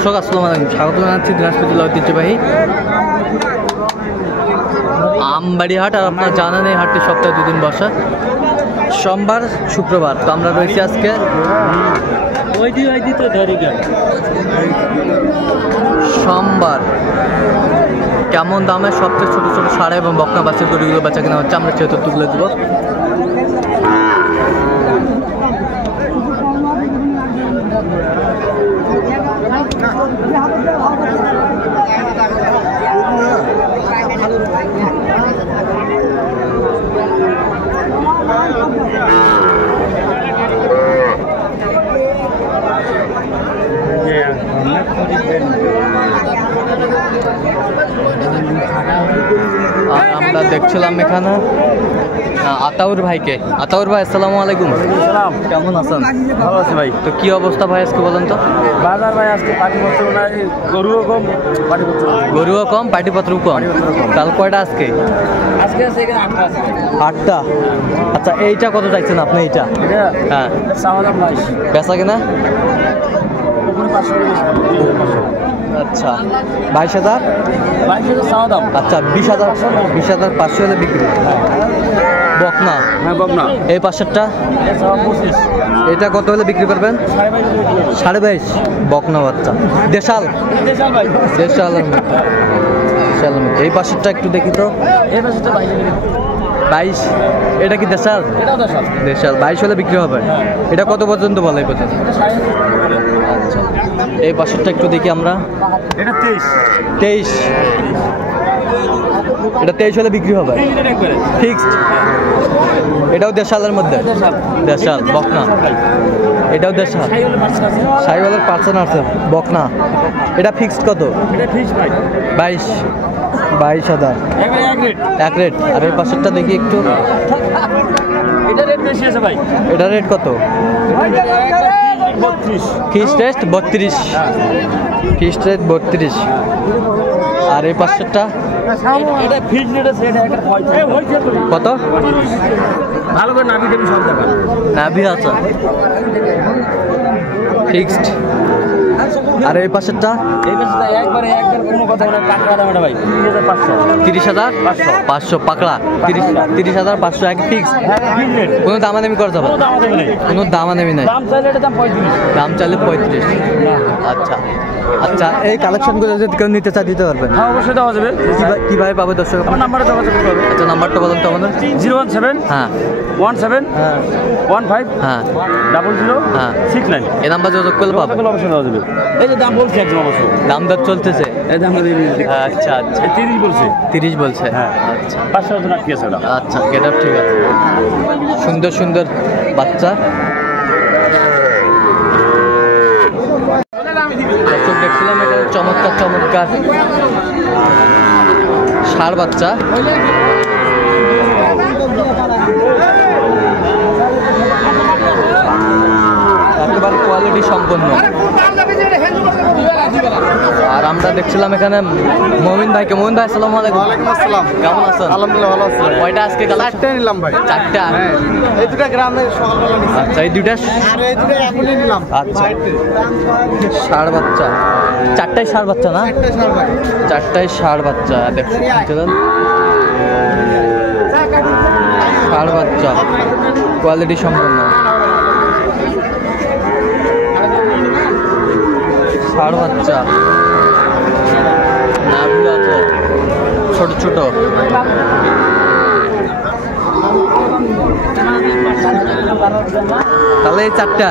দর্শক আসসালামু আলাইকুম, স্বাগত জানাচ্ছি দিনাজপুর জেলা ঐতিহ্যবাহী আমবাড়ি হাট। আর আপনারা জানেন এই হাটটি সপ্তাহে 2 দিন বসা, সোমবার শুক্রবার। তো আমরা রয়েছি আজকে সোমবার। কেমন দামে সবচেয়ে ছোটো ছোটো সাড়ে এবং বকনা বাসের গরুগুলো বেচা কেনা হচ্ছে আমরা সেহেতু তুলে দেবো। আমরা দেখছিলাম এখানে আতাউর ভাইকে। আতাউর ভাই আসসালামু আলাইকুম। কেমন আছেন? ভালো আছি ভাই। তো কি অবস্থা ভাই আজকে বলেন তো? বাজার ভাই আজকে পাটিপত্র নাই, গরুও কম পাটিপত্র, গরুও কম পাটিপত্র কম। কাল কয়টা আজকে? আজকে আছে এখানে 8টা আছে। 8টা। আচ্ছা এইটা কত চাইছেন আপনি? এইটা হ্যাঁ সামাদাম ভাই বেচা কিনা? আচ্ছা 22,000। 22,000 সামাদাম। আচ্ছা 20,500 হলে বিক্রি। বকনা? হ্যাঁ বকনা। এই পাশেরটা? 25। এটা কত হলে বিক্রি করবেন? 22.5। বকনা বাচ্চা দেশাল? দেশাল ভাই, দেশালের মধ্যে। দেশালের মধ্যে। এই পাশেরটা একটু দেখি তো। এই পাশেরটা 22। এটা কি দেশাল? এটাও দেশাল। দেশাল 22 হলে বিক্রি হবে। এটা কত পর্যন্ত বলে এই পর্যন্ত? আচ্ছা এই পাশেরটা একটু দেখি আমরা। এটা 23। এটা 23 হলে বিক্রি হবে ফিক্সড। এটাও দেশালের মধ্যে? দেশাল বকনা। এটাও দেশাল। সাইওয়ালের পার্সেন্ট আছে বকনা। এটা ফিক্সড কত? এটা ফিক্সড ভাই 22,000 এক রেট। আর এই পাশেরটা দেখি একটু। এটা রেট বেশি আছে ভাই। এটা রেট কত? 32। Fixed rate 32। Fixed rate 32। আর এই পাশেরটা এটা ফিক্সড রেট আছে। এটা একটা কত? ভালো করে নাভি দেবি সব দেখা। নাভি আছে ফিক্সড। আর এই পাশেরটা? এই পাশেরটা একবার কোনো কথা না, টাকা দাম এটা ভাই 30,500 পাকড়া। 30,500 এক ফিক্সড। কোনো দামাদামি করা যাবে? কোনো দামাদামি নাই। দাম চাইলে এটা দাম 35। দাম চাইলে 35। আচ্ছা আচ্ছা এই কালেকশনগুলো যদি কেউ নিতে চায় দিতে পারবেন? হ্যাঁ অবশ্যই দেওয়া যাবে। কীভাবে পাবে দর্শক? আমার নাম্বারে যোগাযোগ করতে হবে। আচ্ছা নাম্বারটা বলুন তো আমাদের। 017 হ্যাঁ 17 হ্যাঁ 15 হ্যাঁ 00 হ্যাঁ 69। এই নাম্বার যোগাযোগ করলে পাবে? অবশ্যই দেওয়া যাবে। এই যে দাম বলছে একদম অবশ্যই দাম দর চলতেছে। এই দাম আচ্ছা আচ্ছা 30 বলছে। 30 বলছে? হ্যাঁ আচ্ছা 500 টাকা কি আছে ওটা? আচ্ছা গেটআপ ঠিক আছে। সুন্দর সুন্দর বাচ্চা দেখছিলাম। এটা চমৎকার চমৎকার ষাঁড় বাচ্চা। একেবারে কোয়ালিটি সম্পন্ন। আর আমরা দেখছিলাম এখানে মমিন ভাইকে। মমিন ভাই আসসালামু আলাইকুম। ওয়ালাইকুম আসসালাম। কেমন আছেন? আলহামদুলিল্লাহ ভালো আছি। কয়টা আজকে? 4টা নিলাম ভাই। 4টা? হ্যাঁ এই দুটো গ্রামে সকালবেলা নিলাম। আচ্ছা এই দুইটা? আর এই দুটো এখনই নিলাম। আচ্ছা ষাঁড় বাচ্চা। 4টাই ষাঁড় বাচ্চা না? 4টা সার ভাই। 4টাই ষাঁড় বাচ্চা। দেখছেন ষাঁড় বাচ্চা কোয়ালিটি সম্পন্ন। ষাঁড় বাচ্চা নাভি আছে ছোট ছোট। তাহলে এই 4টা?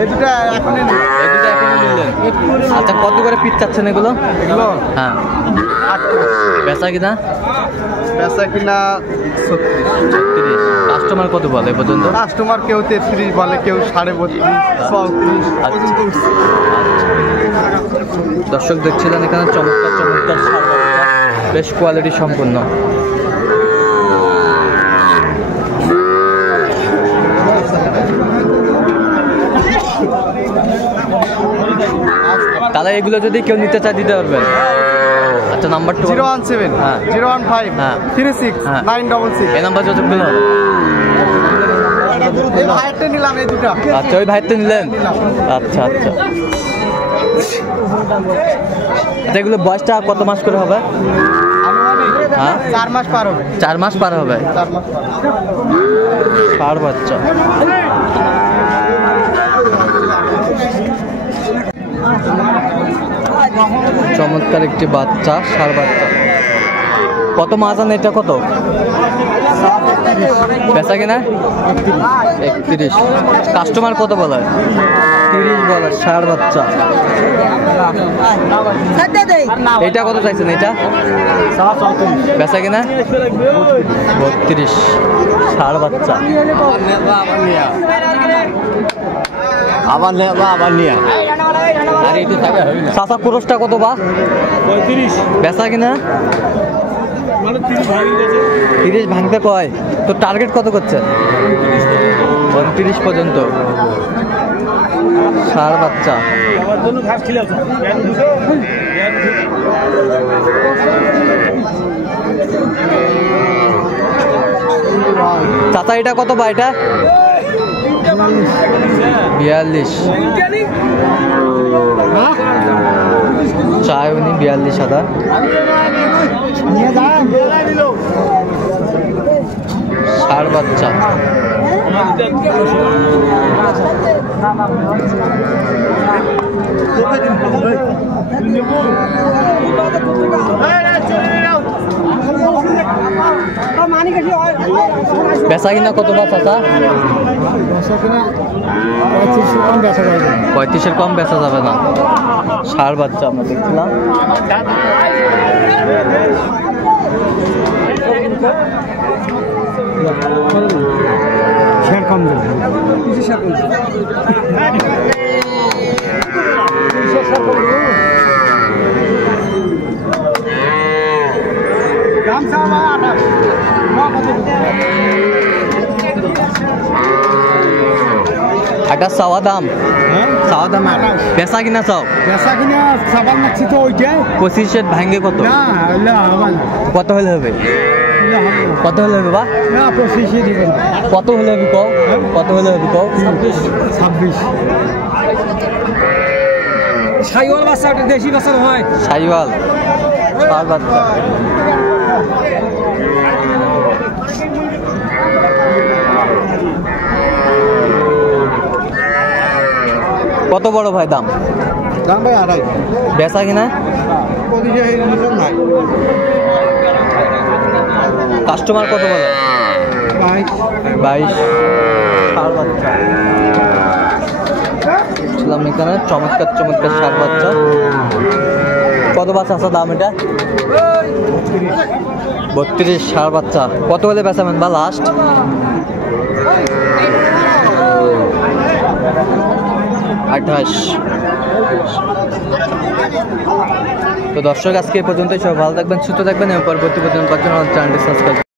এই দুটো এখনই নিলাম। এই দুটো এখনই নিলেন? আচ্ছা কত করে পিস চাচ্ছেন এগুলো? এগুলো হ্যাঁ 8 টাকা। বেচা কিনা? বেচা কিনা 36। কাস্টমার কত বলে এ পর্যন্ত? কাস্টমার কেউ 33 বলে, কেউ 32.5 34 পর্যন্ত উঠছে। দর্শক দেখছিলেন এখানে চমৎকার চমৎকার ষাঁড় বাচ্চা, বেশ কোয়ালিটি সম্পন্ন। তাহলে এগুলো যদি কেউ নিতে চায় দিতে পারবেন? আচ্ছা নাম্বারটা 017 হ্যাঁ 015 হ্যাঁ 36 হ্যাঁ 966। এই নাম্বার যোগাযোগ করলে হবে। এই ভাইয়েরটা নিলাম এই দুটো। আচ্ছা ওই ভাইয়েরটা নিলেন? আচ্ছা আচ্ছা আচ্ছা, এগুলো বয়সটা কত মাস করে হবে? হ্যাঁ 4 মাস পার হবে। 4 মাস পার হবে। 4 মাস পার ষাঁড় বাচ্চা। চমৎকার একটি বাচ্চা, ষাঁড় বাচ্চা। কত মাজান এটা? কত বেচা কিনা? 31। কাস্টমার কত বলে? 30 বলে। ষাঁড় বাচ্চা। এটা কত চাইছেন? এটা বেচা কিনা 32। ষাঁড় বাচ্চা। আবার নিয়া চাচা পুরুষটা কত বা? 35। বেচা কিনা 30 ভাঙতে কয়? তো টার্গেট কত করছে? 29 পর্যন্ত। ষাঁড় বাচ্চা। আমার জন্য ঘাস খিলে আছে। চাচা এটা কত বা? এটা 42। চায় উনি 42,000। ষাঁড় বাচ্চা। বেচা কিনা কত বা চাচা? 35-এর কম বেচা যাবে না। ষাঁড় বাচ্চা আমরা দেখছিলাম। এটা চাওয়া দাম? চাওয়া দাম বেচা কিনা চাও? 25-এর ভাঙ্গে কত? কত হলে হবে? কত হলে হবে বা? কত হলে হবে কও? কত হলে হবে কও? 26। সাইওয়াল বাচ্চা, একটা দেশি বাচ্চা হয়। সাইওয়াল। ষাঁড় বাচ্চা। কত বড় ভাই দাম? দাম ভাই 2.5। বেচা কিনা? কাস্টমার কত বলে? 22। ষাঁড় বাচ্চা। ছিলাম এখানে চমৎকার চমৎকার ষাঁড় বাচ্চা। কত বাচ্চা আছে দাম এটা? 32। ষাঁড় বাচ্চা। কত হলে বেচাবেন বা লাস্ট? 28। তো দর্শক আজকে এই পর্যন্তই। সবাই ভালো থাকবেন, সুস্থ থাকবেন এবং পরবর্তী পর্যন্ত চ্যানেলটি সাবস্ক্রাইব